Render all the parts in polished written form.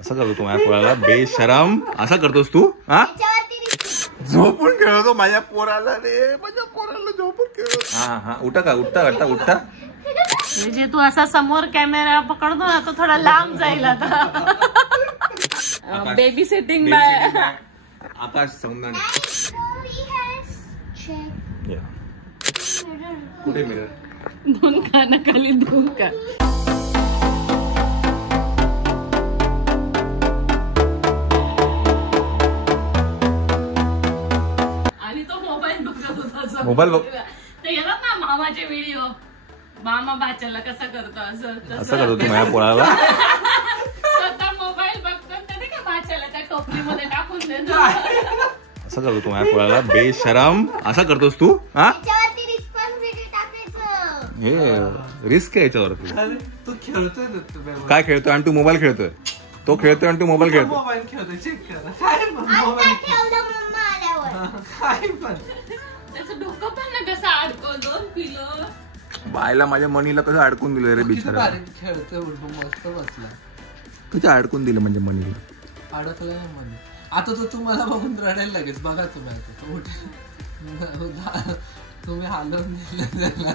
असं करतो तू माझ्या पोराला बेशरम. असं करतोस तू? हा झोपून खेळतो माझ्या पोराला रे. माझ्या पोराला झोपून खेळतो. हा हा उठा का उठता. म्हणजे तू असा समोर कॅमेरा पकडतो ना तो थोडा लांब जाईल आता. बेबी सिटिंग बाय आकाश सौंदर्य. कुठे मिरर? दोन कानाखाली दोन का. आणि तो मोबाईल बघत होता. मोबाईल बघ. ते येतात ना मामाचे व्हिडिओ. मामा बाच्याला कसा करतो असं करतो तू माझ्या पोराला. स्वतः मोबाईल बघतो नाही का बाच्याला त्या टोपलीमध्ये टाकून देतो. असं करतो तू माझ्या पोराला बेशरम. असं करतोस तू? हा हे रिस्क आहे याच्यावरती. तू खेळतोय काय खेळतोय आणि तू मोबाईल खेळतोय? तो खेळतोय आणि तू मोबाईल खेळतोय. मोबाईल खेळतोय चेक कर. काय पण त्याचं डोकं पण ना कसं अडकवलं 2 किलो. बायला माझ्या मनीला कसं अडकून दिलं रे बिचारा. खेळतोय मस्त बसला. कसं अडकून दिलं म्हणजे मनीला? अडकलं ना मनी. आता तो तुम्हाला बघून रडायला लगेच. बघा तुम्ही आता तुम्ही हलवून दिलं त्याला.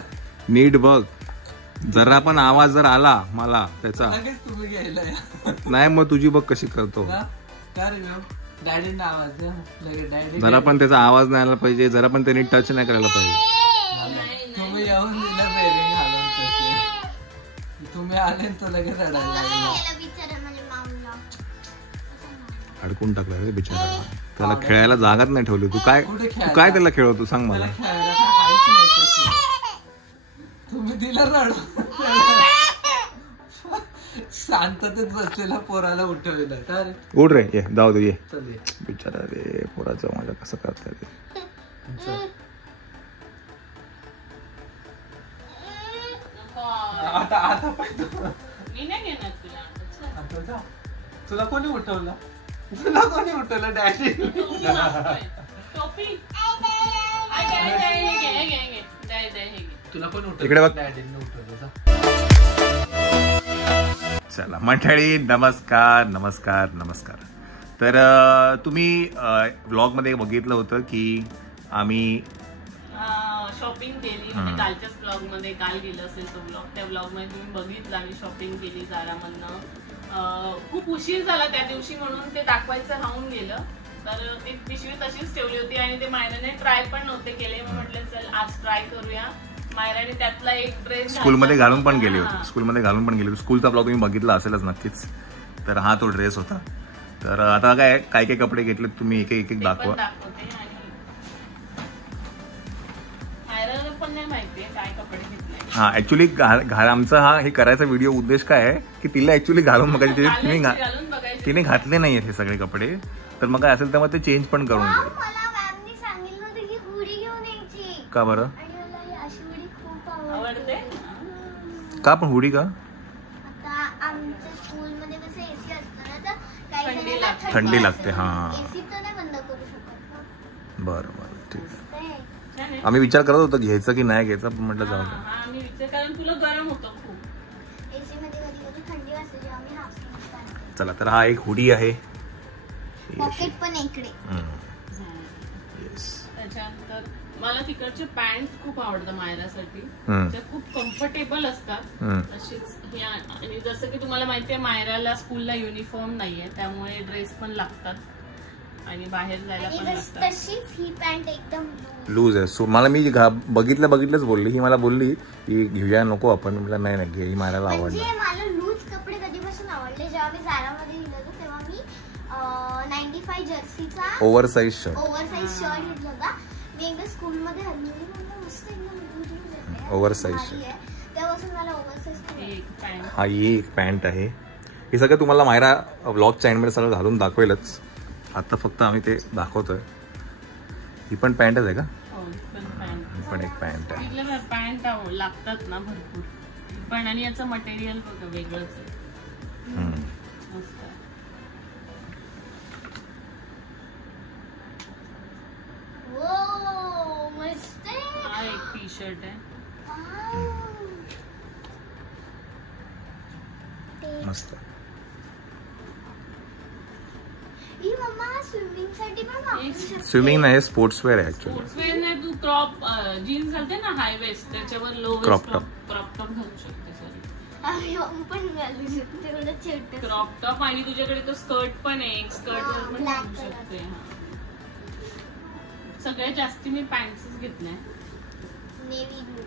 नीट बघ. जरा पण आवाज जर आला मला त्याचा लगेच तुम्ही घ्यायला. नाही मग तुझी बघ कशी करतो. डॅडींना आवाज द्या लगेच. डॅडी जरा पण त्याचा आवाज नाही आला पाहिजे. जरा पण त्यांनी टच नाही करायला पाहिजे. तुम्ही येऊन दिलं बेरिंग घालून तसे. तुम्ही आले तो लगेच रडायला लागला. अडकून टाकला रे बिचारा. त्याला खेळायला जागाच नाही ठेवली. तू काय त्याला खेळवतो सांग मला. तुम्ही दिलं रडू. शांततेत बसलेला पोराला उठवलं का रे. उठ रे ये जाऊ दे ये. बिचारा रे पोराचं माझ्या कसं करता रे. आता मी नाही घेणार तुला. तुला कोणी उठवलं? डॅडी. टोपी तुला कोण उठवलं? इकडे बघ. डॅडीने उठवलं. चला मंडळी नमस्कार. तर तुम्ही व्लॉग मध्ये बघितलं होतं की आम्ही शॉपिंग केली. म्हणजे कालच्याच ब्लॉग मध्ये काल गेलं असेल तो ब्लॉग. त्या ब्लॉग मध्ये तुम्ही बघितलं आम्ही शॉपिंग केली झारामधनं. खूप उशीर झाला त्या दिवशी म्हणून ते दाखवायचं राहून गेलं. तर ती पिशवी तशीच ठेवली होती आणि ते मायराने ट्राय पण नव्हते केले. मग म्हटलं चल आज ट्राय करूया. मायराने त्यातला एक ड्रेस स्कूलमध्ये घालून पण गेली होती. स्कूलचा ब्लॉग तुम्ही बघितला असेलच नक्कीच. तर हा तो ड्रेस होता. तर आता काय कपडे घेतले तुम्ही एक दाखवा. हा ऍक्च्युली आमचा हे करायचा व्हिडिओ उद्देश काय आहे की तिला ऍक्च्युली घालून बघायचे. तिने घातले नाहीये हे सगळे कपडे. तर मग काय असेल तर मग ते चेंज पण करून घे. का बरं? का पण हुडी का? थंडी लागते. हा बरं ठीक आहे. आम्ही विचार करत होतो घ्यायचं की नाही घ्यायचं पण म्हटलं जाऊ चला. तर हा एक हुडी आहे. त्याच्यानंतर मला तिकडचे पॅन्ट खूप आवडतात मायरासाठी. त्या खूप कम्फर्टेबल असतात. तशीच आणि जसं की तुम्हाला माहितीये मायराला स्कूलला युनिफॉर्म नाहीये त्यामुळे ड्रेस पण लागतात आणि बाहेर जायला पण लागतात. तशीच ही पॅन्ट एकदम लूज आहे. सो मला मी बघितलंच बोलली. ही मला बोलली की घेऊया नको आपण. म्हटलं नाही घे. ही मायराला आवडलं. मला लूज कपडे कधीपासून आवडले. जेव्हा मी झारामध्ये गेलो होतो तेव्हा मी 95 जर्सीचा ओव्हरसाइज शर्ट घेतला होता. मी एकदा स्कूलमध्ये हल्ली मस्त एकदम ओव्हरसाइज शर्ट. त्यापासून मला ओव्हरसाइज हा ही एक पॅन्ट आहे. हे सगळं तुम्हाला मायरा व्लॉगच्या एंडमध्ये सगळं घालून दाखवेलच. आता फक्त आम्ही ते दाखवतोय. ही पण पॅन्टच आहे का? पण एक पॅन्ट आहे. पॅन्ट लागतात ना भरपूर पण. आणि याचं मटेरियल वेगळंच आहे. हा एक टी शर्ट आहे. मस्त. मम्मा स्विमिंग साठी पण वापरू शकते. स्विमिंग नाही, स्पोर्ट्सवेअर आहे ऍक्च्युअली. स्पोर्ट्सवेअर नाही, तू क्रॉप जीन्स घालते ना हाय वेस्ट, त्याच्यावर low Crop top. Crop top घालू शकते. सॉरी, आम्ही पण घालू शकतो एवढं छोटं. Crop top. आणि तुझ्याकडे तो स्कर्ट पण आहे, एक स्कर्ट वर पण black घालू color. शकते. सगळ्यात जास्ती मी पॅन्ट्सच घेतल्या. Navy blue.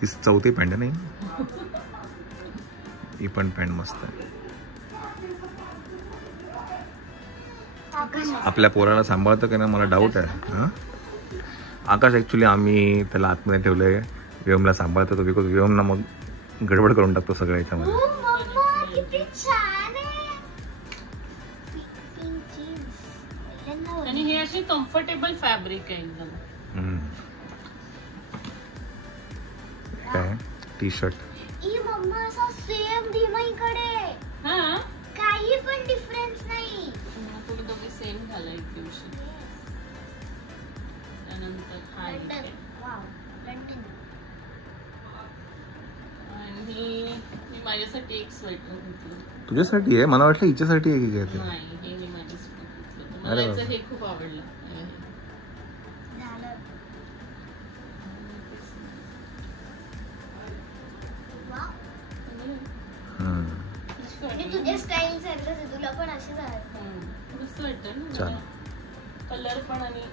ती चौथी पॅन्ट आहे नाही, ही पण पॅन्ट मस्त आहे. आपल्या पोराला सांभाळतं का ना मला डाऊट आहे. हां, आकाश ॲक्च्युली आम्ही त्याला आतमध्ये ठेवलंय, व्योमला सांभाळतो तो, बिकॉज व्योमना मग गडबड करून टाकतो सगळं याच्यामध्ये. ओ मम्मा किती छान आहे. Pink jeans. आणि हे अशी कम्फर्टेबल फॅब्रिक आहे एकदम. काय टी शर्ट. ई मम्मा असा सेम धीमाईकडे हा, काही पण डिफरन्स नाही. तुम्ही दोघे सेम झाला एक दिवशी. त्यानंतर हा एक आहे. Wow, London. आणि मी माझ्यासाठी एक स्वेटर घेतलं. तुझ्यासाठी आहे? मला वाटलं हिच्यासाठी आहे की काय ते. नाही, हे मी माझ्यासाठी घेतलं. अरे मला बाबा. याचं हे खूप आवडलं. झालं. वाव. हम्म. म्हणजे तुझ्या स्टाईल सारखंच आहे, तुला पण असेच आहे. मस्त वाटतं ना छान. कलर पण. आणि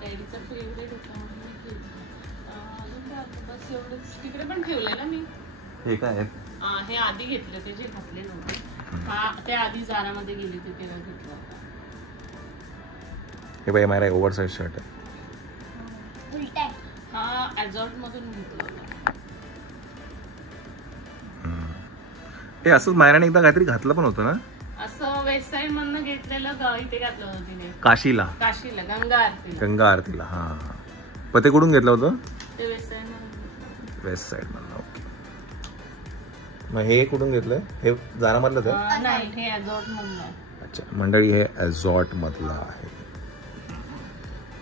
डॅडीचा फेवरेट होता म्हणून मी घेतलं. अजून काय आता बस एवढंच. तिकडे पण ठेवलंय ना मी. हे काय आहे? हे आधी घेतलं, ते जे घातले नव्हते. हा, त्या आधी जारामध्ये गेली होती तेव्हा घेतलं होतं. हे बाई माझा ओव्हर साईज शर्ट आहे. उलट आहे. हा ॲझॉर्ट मधून घेतलं होतं. हे असंच मायराने एकदा काहीतरी घातलं पण होतं ना, असं वेस्ट साईड मधनं घेतलेलं. इथे घातलं होतं तिने, काशीला, काशीला, गंगा आरतीला. गंगा आरतीला. हा, पण ते कुठून घेतलं होतं? ते वेस्ट साईड मधून. वेस्ट साईड मधलं. ओके. मग हे कुठून घेतलंय? हे जारा मधलंच आहे? नाही, हे ॲझॉर्ट मधलं. अच्छा मंडळी, हे ॲझॉर्ट मधलं आहे.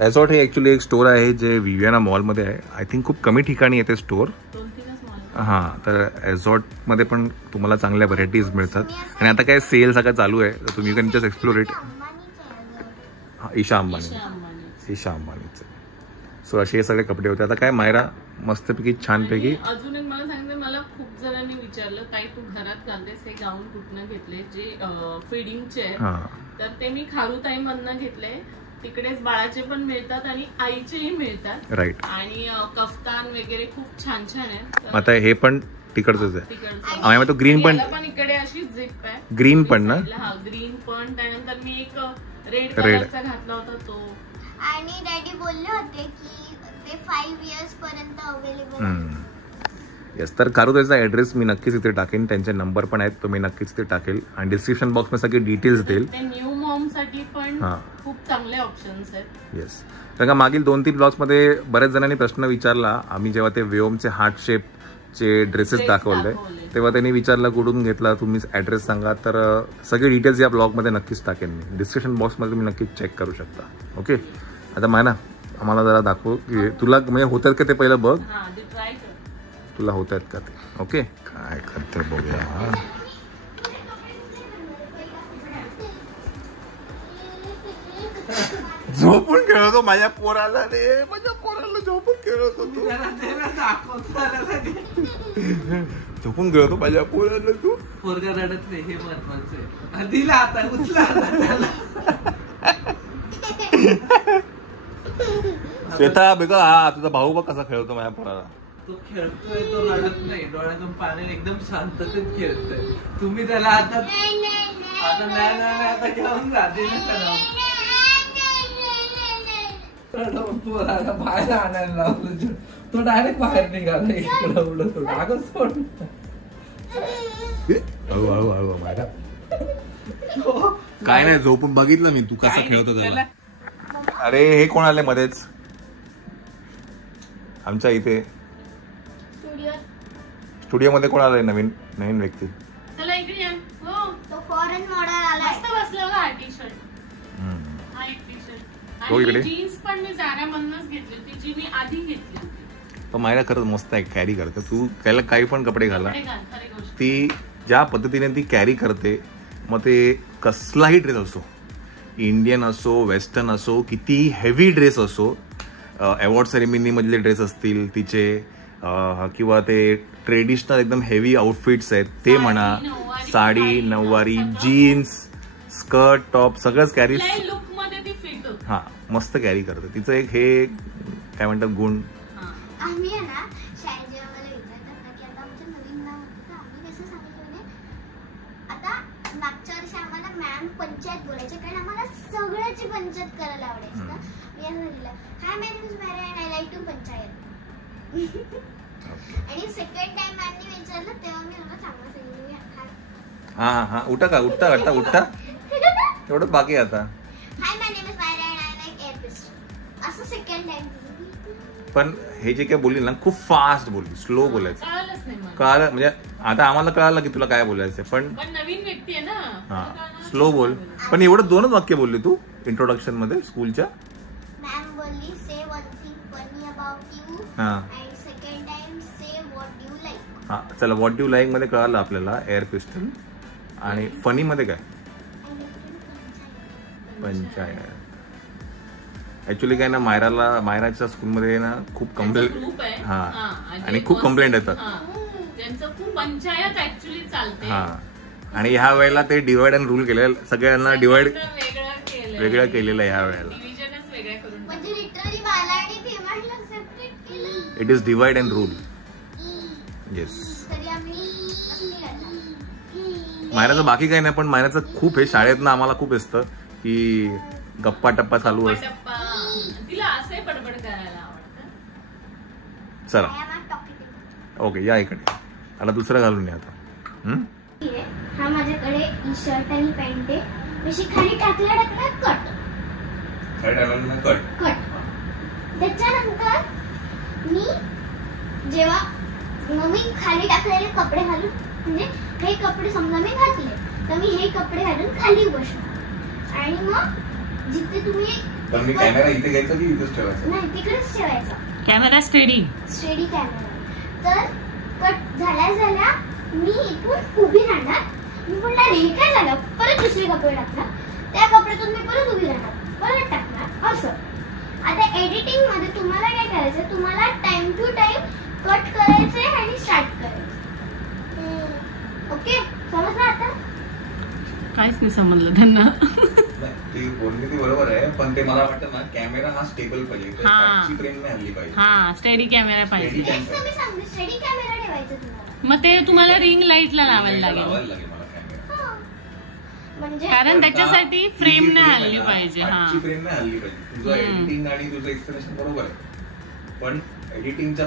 ॲझॉर्ट हे ॲक्च्युली एक स्टोर आहे जे विवियाना मॉलमध्ये आहे. आय थिंक खूप कमी ठिकाणी येते स्टोर. 2-3च मॉल. हां, तर ॲझॉर्टमध्ये पण तुम्हाला चांगल्या व्हरायटीज मिळतात. आणि आता काय सेल सगळं चालू आहे, तर तुम्ही कॅन जस्ट एक्सप्लोर इट. अंबानीचं आहे अगं. हां, ईशा अंबानी. ईशा अंबानीचे. सो असे हे सगळे कपडे होते. आता काय मायरा मस्तपैकी छानपैकी. आणि अजून एक मला सांगते, मला खूप जणांनी विचारलं ताई तू घरात घालतेस हे गाऊन कुठनं घेतले, जे फिडिंगचे आहेत. हां, तर ते मी खारुताई मधनं घेतले. तिकडेच बाळाचे पण मिळतात आणि आईचेही मिळतात. राईट. आणि कफ्तान वगैरे खूप छान छान आहे. आता हे पण तिकडचंच आहे. तिकडचं. आम्ही तो ग्रीन पण, याला पण इकडे अशी झिप आहे. ग्रीन पण ना? हा, ग्रीन पण. त्यानंतर मी एक रेड कलरचा घातला होता तो. आणि डॅडी बोलले होते की ते 5 इयर्स पर्यंत अवेलेबल आहे. येस, तर कारुताईचा ॲड्रेस मी नक्कीच इथे टाकेन. त्यांचे नंबर पण आहेत, तो मी नक्कीच इथे टाकेल. आणि डिस्क्रिप्शन बॉक्समध्ये सगळे डिटेल्स देईल. ते न्यू मॉम साठी पण हां. खूप चांगले ऑप्शन्स आहेत. येस, कारण का मागील 2-3 ब्लॉग्समध्ये बऱ्याच जणांनी प्रश्न विचारला. आम्ही जेव्हा ते व्योमचे हार्ट शेपचे ड्रेसेस दाखवले तेव्हा त्यांनी विचारलं कुठून घेतला, तुम्ही ॲड्रेस सांगा. तर सगळे डिटेल्स या ब्लॉगमध्ये नक्कीच टाकेन मी. डिस्क्रिप्शन बॉक्समध्ये तुम्ही नक्कीच चेक करू शकता. ओके, आता मायना आम्हाला जरा दाखव की तुला म्हणजे होतात का ते पहिलं बघ. हा, ते ट्राय कर. तुला होत आहेत का ते. ओके, काय करते बघूया. झोपून खेळतो माझ्या पोराला रे, माझ्या पोराला झोपून खेळत होतो. झोपून खेळतो माझ्या पोराला तू. पोरगा रडत नाही हे महत्वाचं आहे. दिला आता उचला श्वेता बेगा, हा तुझा भाऊ बघ कसा खेळतो माझ्या पोराला. तो खेळतोय, तो रडत नाही, डोळ्यातून पाणी एकदम शांततेत खेळतोय. तुम्ही त्याला आता नाही आता घेऊन जा. पोराला बाहेर आणायला लावलं, तो डायरेक्ट बाहेर निघाला. इकडं उडत होता. अगं सोड. हळू माझ्या काय नाही, झोपून बघितलं मी तू कसा खेळतो त्याला. अरे हे कोण आले मध्येच आमच्या इथे स्टुडिओ मध्ये? कोण आलाय नवीन व्यक्ती? चला इकडे या. हो, तो फॉरेन मॉडेल आला. मस्त बसला बघा हा टी शर्ट. हा एक टी शर्ट. तो इकडे? आणि जीन्स पण मी जाऱ्यामधनच घेतली होती, जी मी आधी घेतली होती. पण मायरा खरंच मस्त आहे, कॅरी करते. तू त्याला काही पण कपडे घाला, खरी गोष्ट. ती ज्या पद्धतीने ती कॅरी करते, मग ते कसलाही ड्रेस असो, इंडियन असो, वेस्टर्न असो, किती हेवी ड्रेस असो, अवॉर्ड सेरेमनीमधले ड्रेस असतील तिचे, किंवा ते ट्रेडिशनल एकदम हेवी आउटफिट्स आहेत ते म्हणा, साडी, नऊवारी, जीन्स, स्कर्ट, टॉप सगळंच कॅरी. लुक मध्ये ती फिट होते. हा, मस्त कॅरी करते. तिचं एक हे काय म्हणतात गुण. आम्ही आहे ना शाळेत जेव्हा मला विचारतात ना की आता आमचं नवीन नाव होतं, तर आम्ही कसं सांगितलं म्हणजे आता मागच्या वर्षी आम्हाला मॅम पंचायत बोलायचे, कारण आम्हाला सगळ्याची पंचायत करायला आवडायची ना. मी असं म्हटलं, hi my name is Mary and I like to panchayat. आणि सेकंड टाइम मॅमने विचारलं तेव्हा मी मला चांगलं सांगितलं, हा हा उठा का, उठता उठता उठता एवढंच बाकी आहे आता. हाय my name is Mary and I like air pistol, असं सेकंड टाइम. पण हे जे काय बोलली ना, खूप फास्ट बोलली, स्लो बोलायचं. कळालंच नाही मला. कळालं म्हणजे आता आम्हाला कळालं की तुला काय बोलायचंय, पण नवीन व्यक्ती आहे ना. हा स्लो बोल. पण एवढं 2च वाक्य बोलली तू इंट्रोडक्शन मध्ये स्कूलच्या. मॅम बोलली say one thing funny about you हा and second time say what you like. हा चला, व्हॉट डू लाईक मध्ये कळालं आपल्याला एअर पिस्टल. आणि फनी मध्ये काय, पंचायत. ऍक्च्युली काय ना, मायराच्या स्कूलमध्ये ना खूप कंप्लेंट, हा आणि खूप कंप्लेंट येतात. त्यांचं खूप पंचायत ऍक्च्युली चालते. हा, आणि ह्या वेळेला ते डिवाइड अँड रूल केलेलं, सगळ्यांना डिवाइड वेगळं केलेलं आहे ह्या वेळेला. डिव्हिजनच वेगळ्या करून म्हणजे लिटरली मला आणि फेमसला सेपरेट केलं. It is divide and rule. Yes. तरी आम्ही असं करणार. मायराचं बाकी काही नाही, पण मायराचं खूप हे शाळेतनं आम्हाला खूप असतं की गप्पा टप्पा चालू असत. तिला असे बडबड करायला आवडतं. चला ओके, या इकडे. आता दुसरं घालून या आता. हा माझ्याकडे ई शर्ट आणि पॅन्ट आहे. जशी खाली टाकल्या कट. त्याच्यानंतर मी जेव्हा मी खाली टाकलेले कपडे घालून, म्हणजे हे कपडे समजा मी घातले, तर मी हे कपडे घालून खाली बसणार. आणि मग जिथे तुम्ही पण मी कॅमेरा इथे घ्यायचा की इथेच ठेवायचा? नाही, तिकडेच ठेवायचा. Camera steady camera. तर कट झाल्या मी इथून उभी राहणार. मी बोलणार हे काय झालं, परत दुसरे कपडे टाकणार, त्या कपड्यातून मी परत उभी राहणार, परत टाकणार, असं. आता एडिटिंग मध्ये तुम्हाला काय करायचं, तुम्हाला टाइम टू टाइम कट करायचंय आणि स्टार्ट करायचं. ओके, समजलं आता? काहीच नाही समजलं त्यांना. ती बोलली ती बरोबर आहे, पण ते मला वाटतं ना, कॅमेरा हा स्टेबल पाहिजे, फ्रेम नाही हल्ली पाहिजे. हा, स्टेडी कॅमेरा पाहिजे. मी सांगते स्टेडी कॅमेरा ठेवायचा तुम्हाला. मग ते तुम्हाला रिंग लाईटला लावायला लागेल, मला कॅमेरा. म्हणजे कारण त्याच्यासाठी फ्रेम नाही हल्ली पाहिजे. हा, फ्रेम नाही हल्ली पाहिजे. तुझं एडिटिंग आणि तुझं एक्सप्लेनेशन बरोबर आहे, पण एडिटिंगच्या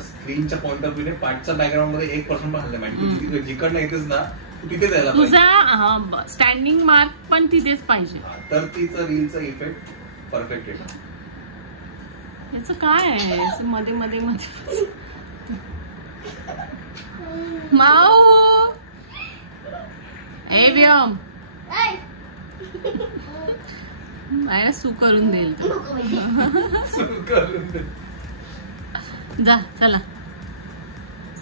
स्क्रीनच्या पॉइंट ऑफ व्ह्यूने पार्टच्या बॅकग्राऊंड मध्ये 1% पण हल्लं पाहिजे. तू जिकडनं येतेस ना, तिथे जायला तुझा स्टँडिंग मार्क पण तिथेच पाहिजे, तर तिचं रीलचा इफेक्ट परफेक्ट येतो. याचं काय आहे मध्ये मध्ये मध्ये. माऊ ए व्योम मायरा सू करून देईल. जा चला.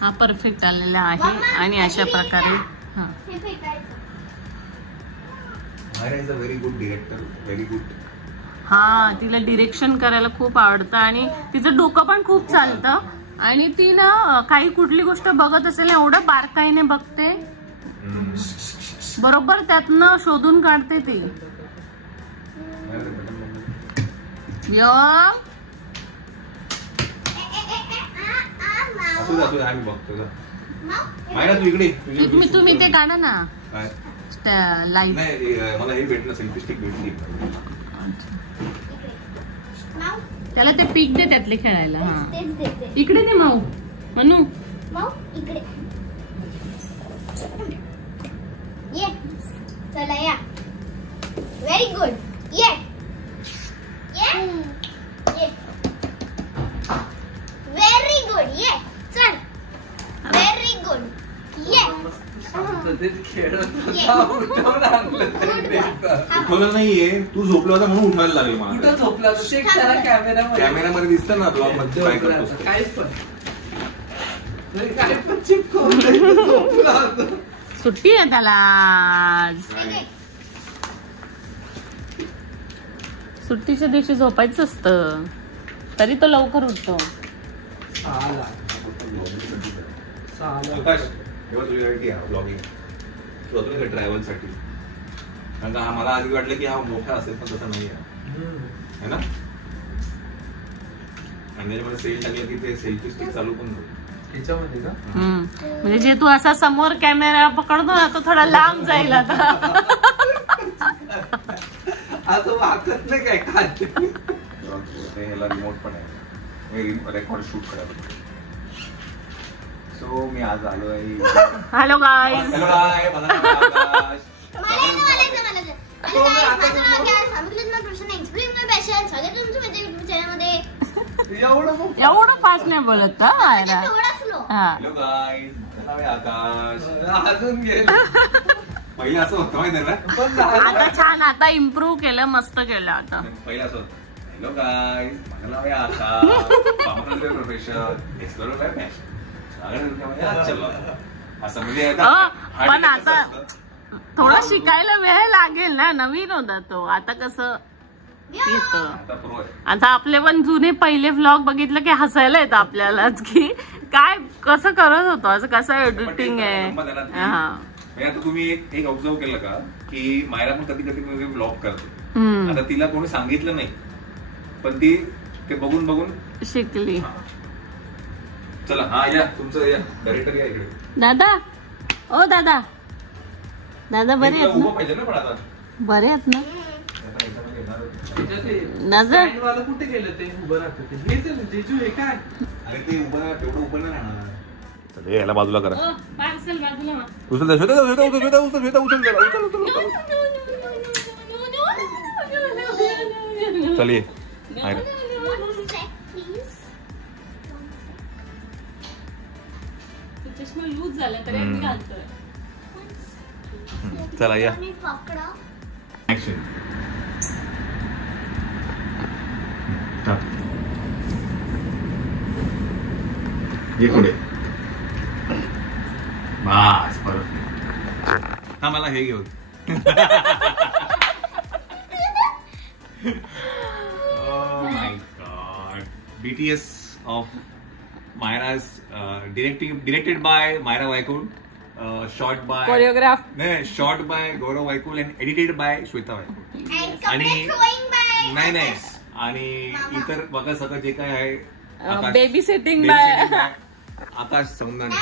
हा परफेक्ट आलेला आहे आणि अशा प्रकारे हे फेकायचं. Myra is a very good director, very good. हा, तिला डिरेक्शन करायला खूप आवडतं आणि तिचं डोकं पण खूप चालतं. आणि ती ना काही कुठली गोष्ट बघत असेल एवढं बारकाईने बघते, बरोबर त्यातनं शोधून काढते ती. आम्ही बघतो. मायरा तू इकडे, तुम्ही ते काढा ना लाईट. नाही, मला हे भेटलं, सेल्फी स्टिक भेटली. त्याला ते पीक दे त्यातले खेळायला. हा, इकडे दे माऊ. म्हणू माऊ इकडे ये. चला या. Very good. ये ये ये. Very good. ये चल. Very good. शांततेत खेळत होता, उठवून आणलं त्यांनी इथं. उठवलं नाहीये, तू झोपला होता म्हणून उठवायला लागेल मला. कुठं झोपला तो? चेक करा कॅमेऱ्यामध्ये दिसतं ना ब्लॉग मध्ये काय करतोस ते. काहीच पण काय पण चिपकवलं, झोपला होता. सुट्टी आहे त्याला आज. सुट्टीच्या दिवशी झोपायचं असतं, तरी तो लवकर उठतो. आकाश, तेव्हा तुझ्यासाठी ब्लॉगिंग का ट्रॅव्हल साठी, कारण का मला आधी वाटलं की हा मोठा असेल पण तसं नाही आहे ना. आणि त्याच्यामध्ये सेल टाकलं की ते सेल्फी स्टिक चालू पण त्याच्यामध्ये का? म्हणजे जे तू असा समोर कॅमेरा पकडतो ना, तो थोडा लांब जाईल आता. असं वाकत नाही काय खाते. ह्याला रिमोट पण आहे, रेकॉर्ड शूट करायला. सो मी आज आलो आहे. Hello guys. हॅलो गाय, माझं नाव आहे आकाश. एवढं फास्ट नाही बोलत का? हॅलो गाय, माझं नाव आहे आकाश. अजून गेलं. पहिले असं होतं माहिती आहे ना, पण आता छान, आता इम्प्रूव्ह केलं, मस्त केलं आता. पहिले असं होतं. हॅलो गाय, माझं नाव आहे Aakash. Profession explore by passion. असं म्हणजे पण आता थोडं शिकायला वेळ लागेल ना, नवीन होता तो. आता कसं येतं. आता आपले पण जुने पहिले व्लॉग बघितलं की हसायला येतं आपल्यालाच, की काय कसं करत होतो, असं कसं एडिटिंग आहे. आता तुम्ही एक ऑब्झर्व केलं का की मायरा पण कधी कधी व्लॉग करते. आता तिला कोणी सांगितलं नाही, पण ती ते बघून बघून शिकली. चला, हा या तुमचं या डायरेक्टर या इकडे. दादा, ओ दादा, दादा बरे आहेत ना? पाहिजे ना पण आता बरे आहेत ना? स्टँड वाला कुठे गेलं ते उभं राहतं ते? हेच आहे ना जेजू, हे काय? अरे ते उभं तेवढं उभं नाही राहणार. चल याला बाजूला करा. पार्सल बाजूला उचल दे, श्वेता उचल श्वेता उचल श्वेता उचल उचल उचल उचल. चलिए चष्मा लूज झाला तरी मी घालतोय. चला या ऍक्शन. ये पुढे. बस परत. हा मला हे घेऊन. Oh my God. BTS of Myra is directed by Myra Vaikul, shot by shot by Gaurav Vaikul and edited by Shweta Vaikul. आणि नाही आणि इतर बघा सगळं जे काय आहे, बेबी सेटिंग बाय आकाश सौंदर्य.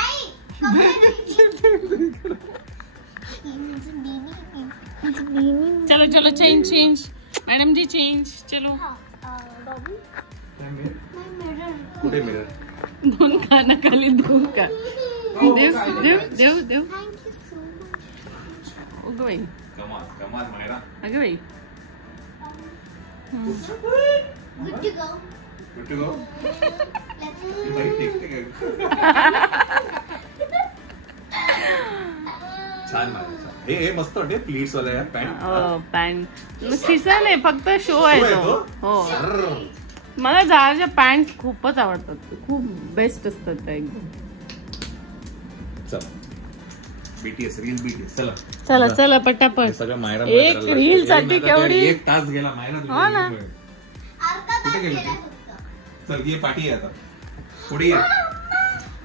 चलो चलो चेंज मैडम जी चेंज. चलो कुठे मिळेल? दोन कानाखाली दोन का. देव अगं बाई, कमाल मायरा. अगं बाई. Good to go. Good to go. छान हे मस्त वाटते. प्लीट्स वाला पॅन्ट सीझन आहे, फक्त शो आहे तो. हो, मला जाराच्या पॅन्ट खूपच आवडतात, खूप बेस्ट असतात त्या एकदम. BTS reel BTS. चला चला चला पटापट. सगळं मायरा एक रील साठी केवढी 1 तास गेला मायरा. हो ना. कुठे गेली? चल ये पाठी आहे आता. पुढे ये.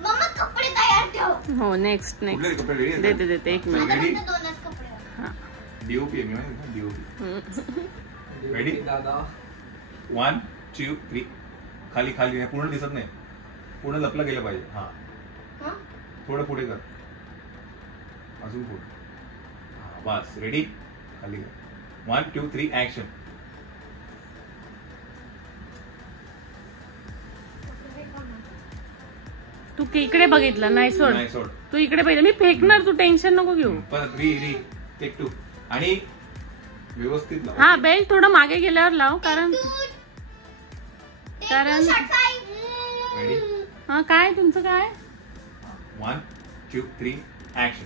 मम्मा कपडे तयार ठेव. हो नेक्स्ट देते 1 मिनिट. डीओपी आहे मी. डीओपी रेडी दादा. 1 2 3. खाली खाली पूर्ण दिसत नाही, पूर्ण लपला गेलं पाहिजे. हा थोडं पुढे कर, अजून पुढे. बस रेडी. खाली 1 2 3 ऍक्शन. तू इकडे बघितलं नाही सोड. तू इकडे बघितलं, मी फेकणार, तू टेन्शन नको घेऊ. परत री टेक 2 आणि व्यवस्थित लाव. हा बेल्ट थोडं मागे गेल्यावर लाव, कारण रेडी. हा काय तुमचं काय? 1 2 3 ऍक्शन.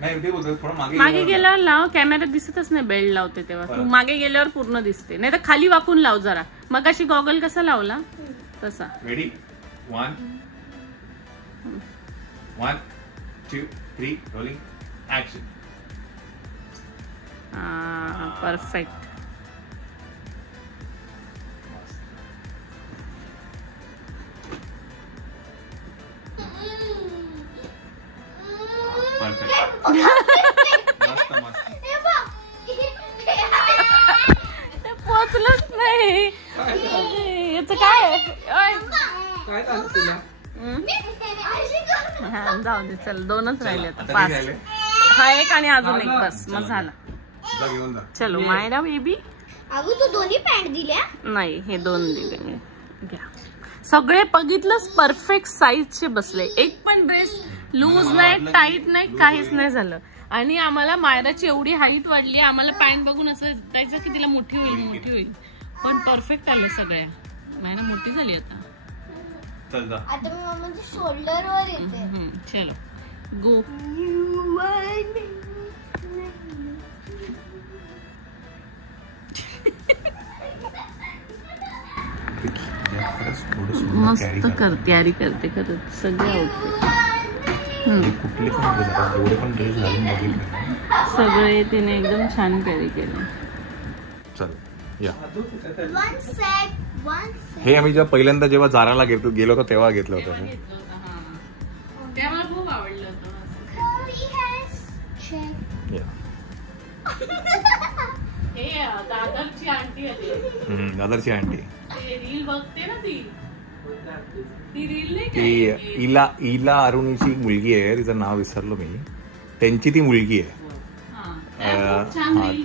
नाही ते बोलतो थोडं मागे गेल्यावर लाव. कॅमेऱ्यात दिसतच नाही बेल्ट लावते तेव्हा. तू मागे गेल्यावर पूर्ण दिसते. नाही तर खाली वाकून लाव जरा. मग अशी गॉगल कसा लावला तसा. Ready 1 1 2 3 rolling action. परफेक्ट. मस्त मस्त. पोचलंच नाही. याच काय काय झालं तुला? जाऊ दे चल. 2च राहिले आता. आता 5 किती राहिले? हा एक आणि अजून एक. बस मग झाला. जा घेऊन जा. चलो मायरा बेबी. अगं तू दोन्ही पॅन्ट दिल्या? नाही हे 2 दिले मी. घ्या. सगळे बघितलंच परफेक्ट साईजचे बसले. एक पण ड्रेस लूज नाही, टाईट नाही, काहीच नाही झालं. आणि आम्हाला मायराची एवढी हाईट वाढली. आम्हाला पॅन्ट बघून असं वाटायचं की तिला मोठी होईल मोठी होईल. पण परफेक्ट आलं सगळ्या. मायरा मोठी झाली आता. चल जा. आता मी मम्मीच्या शोल्डरवर येते. चलो गो. मस्त तयारी करते करत सगळे कुठले पण ड्रेस घालून बघितले सगळे तिने एकदम छान कॅरी केलं. चल या. One set. हे आम्ही जेव्हा पहिल्यांदा जेव्हा जाराला गेलो होतो तेव्हा घेतलं होतं. त्यामुळे खूप आवडलं होतं. हे दादरची आंटी आली. दादरची आंटी रील बघते ना ती रील नाही ती इला अरुणीची मुलगी आहे. तिचं नाव विसरलो मी. त्यांची ती मुलगी आहे.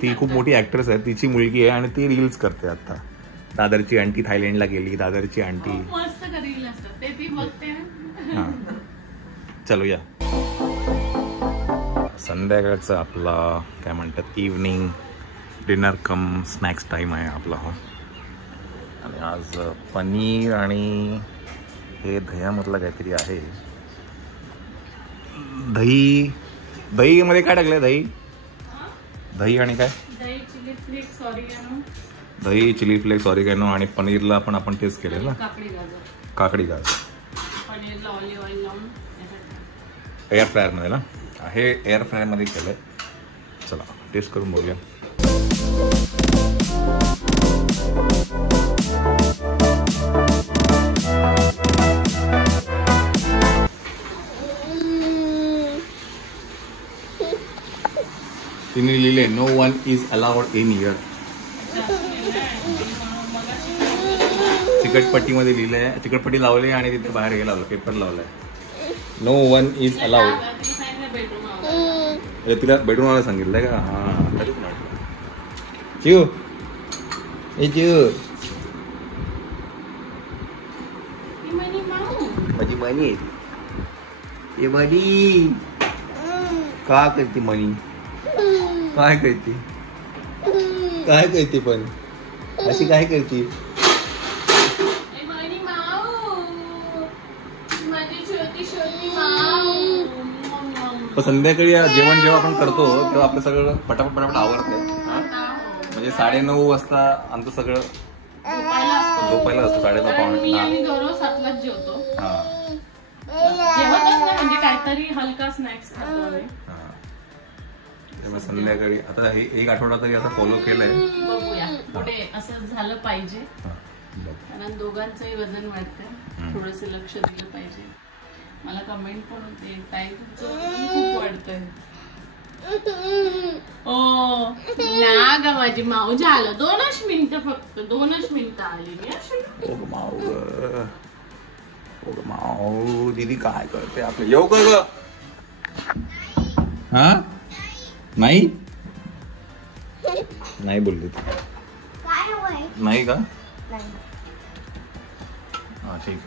ती खूप मोठी ऍक्ट्रेस आहे. तिची मुलगी आहे आणि ती रील्स करते आता. दादरची आंटी थायलंडला गेली. दादरची आंटी मस्त रील असतात ते ती बघते ना. चलो या. संध्याकाळचं आपला काय म्हणतात इव्हनिंग डिनर कम स्नॅक्स टाइम आहे आपला हा. आणि आज पनीर आणि हे दह्यामधलं काहीतरी आहे. दही मध्ये काय टाकलंय? दही आणि काय? दही चिली फ्लेक्स ऑरिगॅनो आणि पनीरला पण आपण तेच केलं ना. काकडी गाजर. पनीरला ऑलिव्ह ऑइल लावून एअर फ्रायर मध्ये ना. हे एअर फ्रायर मध्ये केलंय. चला टेस्ट करून बघूया. तिने लिहिले no one is allowed in here. तिकटपट्टीमध्ये लिहिलंय. तिकटपट्टी लावली आणि तिथे बाहेर गेला पेपर लावलाय. No one is allowed. तिला बेडरूमला सांगितलंय का? हा तरीच म्हटलं. चिव ए चिव माझी मनी ए मनी का करते मनी? काय करते पण अशी काय करते? संध्याकाळी जेवण जेव्हा आपण करतो तेव्हा आपलं सगळं पटापट आवडतं. म्हणजे 9:30 वाजता आमचं सगळं झोपायला असतं. 9:30 पावणे 7:00 जेवतो. जेवतच नाही म्हणजे काहीतरी हलका स्नॅक्स खातो आम्ही. तेव्हा संध्याकाळी आता हे 1 आठवडा तरी असं फॉलो केलंय. बघूया पुढे असं झालं पाहिजे. कारण दोघांचंही वजन वाढतं. थोडंसं लक्ष दिलं पाहिजे. मला कमेंट पण होते ताई तुमचं वजन खूप वाढतंय. ओ ना ग माझी माऊ झालं. 2च मिनिटं फक्त 2च मिनिटं आली मी. माऊ दीदी काय करते आपलं? येऊ का ग? हा नाही बोलली तू. नाही का? हा ठीक.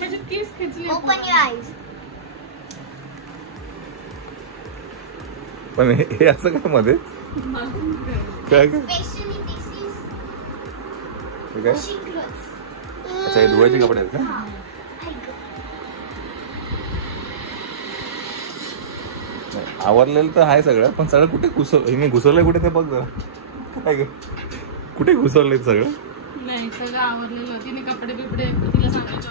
माझे केस खेचले. Open your eyes. पण हे असं काय मध्ये काय? Especially this is हे काय? Washing clothes. अच्छा, हे धुवायचे कपडे आहेत का? हा. ऐक. आवरलेलं तर आहे सगळं, पण सगळं कुठे मी घुसवलंय कुठे ते बघ जरा. काय ग? कुठे घुसवलंय सगळं? नाही, सगळं आवरलेलं. तिने कपडे बिपडे तिला सांगायचं.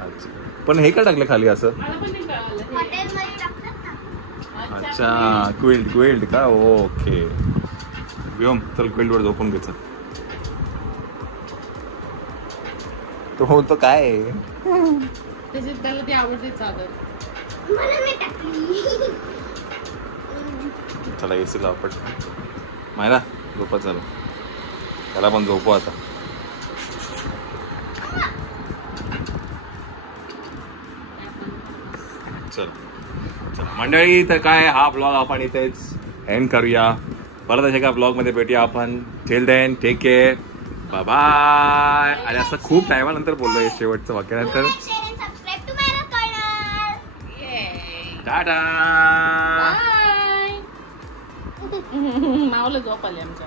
अच्छा, पण हे का टाकलं खाली असं? मला पण नाही कळालं. हॉटेलमध्ये टाकतात ना. अच्छा, क्विल्ट का? ओके. व्योम चल क्विल्टवर झोपून घ्यायचं. तो बोलतो काय आहे? त्याच्यात त्याला ती आवडते चादर. मला नाही टाकली. चला एसी लाव पटकन. मायरा झोपा चला. त्याला पण झोपू आता. चल मंडळी, तर काय हा ब्लॉग आपण इथेच एंड करूया. परत अशा एका ब्लॉगमध्ये भेटूया आपण. Till then take care, bye bye. आणि असं खूप टायमानंतर बोललोय शेवटचं वाक्यानंतर. Like, share and subscribe to my channel. Tata. मावलं झोप आली आमच्या.